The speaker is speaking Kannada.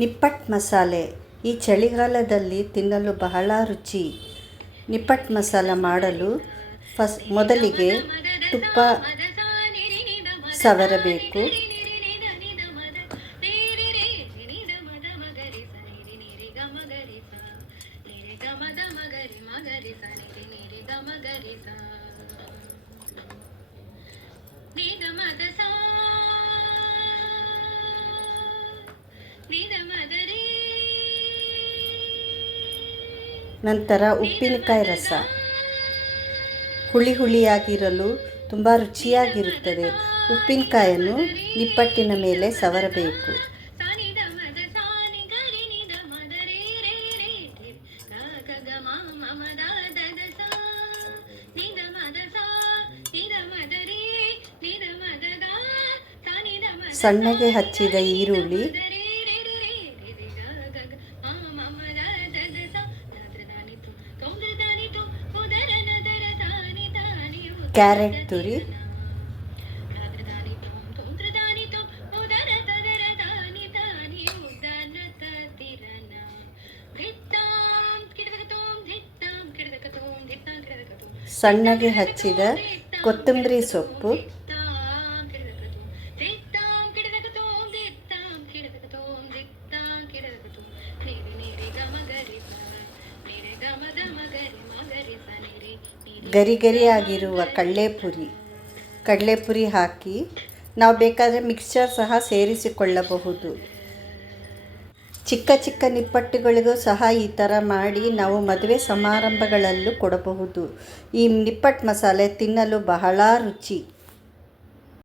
ನಿಪ್ಪಟ್ಟು ಮಸಾಲೆ ಈ ಚಳಿಗಾಲದಲ್ಲಿ ತಿನ್ನಲು ಬಹಳ ರುಚಿ. ನಿಪ್ಪಟ್ಟು ಮಸಾಲ ಮಾಡಲು ಮೊದಲಿಗೆ ತುಪ್ಪ ಸವರಬೇಕು. ನಂತರ ಉಪ್ಪಿನಕಾಯಿ ರಸ ಹುಳಿಯಾಗಿರಲು ತುಂಬ ರುಚಿಯಾಗಿರುತ್ತದೆ. ಉಪ್ಪಿನಕಾಯನ್ನು ನಿಪ್ಪಟ್ಟಿನ ಮೇಲೆ ಸವರಬೇಕು. ಸಣ್ಣಗೆ ಹಚ್ಚಿದ ಈರುಳ್ಳಿ, ಕ್ಯಾರೆಟ್ ತುರಿ, ಸಣ್ಣಗೆ ಹಚ್ಚಿದ ಕೊತ್ತಂಬರಿ ಸೊಪ್ಪು, ಗರಿಯಾಗಿರುವ ಕಡಲೆಪುರಿ ಹಾಕಿ ನಾವು ಬೇಕಾದರೆ ಮಿಕ್ಸ್ಚರ್ ಸಹ ಸೇರಿಸಿಕೊಳ್ಳಬಹುದು. ಚಿಕ್ಕ ನಿಪ್ಪಟ್ಟುಗಳಿಗೂ ಸಹ ಈ ಥರ ಮಾಡಿ ನಾವು ಮದುವೆ ಸಮಾರಂಭಗಳಲ್ಲೂ ಕೊಡಬಹುದು. ಈ ನಿಪ್ಪಟ್ಟು ಮಸಾಲೆ ತಿನ್ನಲು ಬಹಳ ರುಚಿ.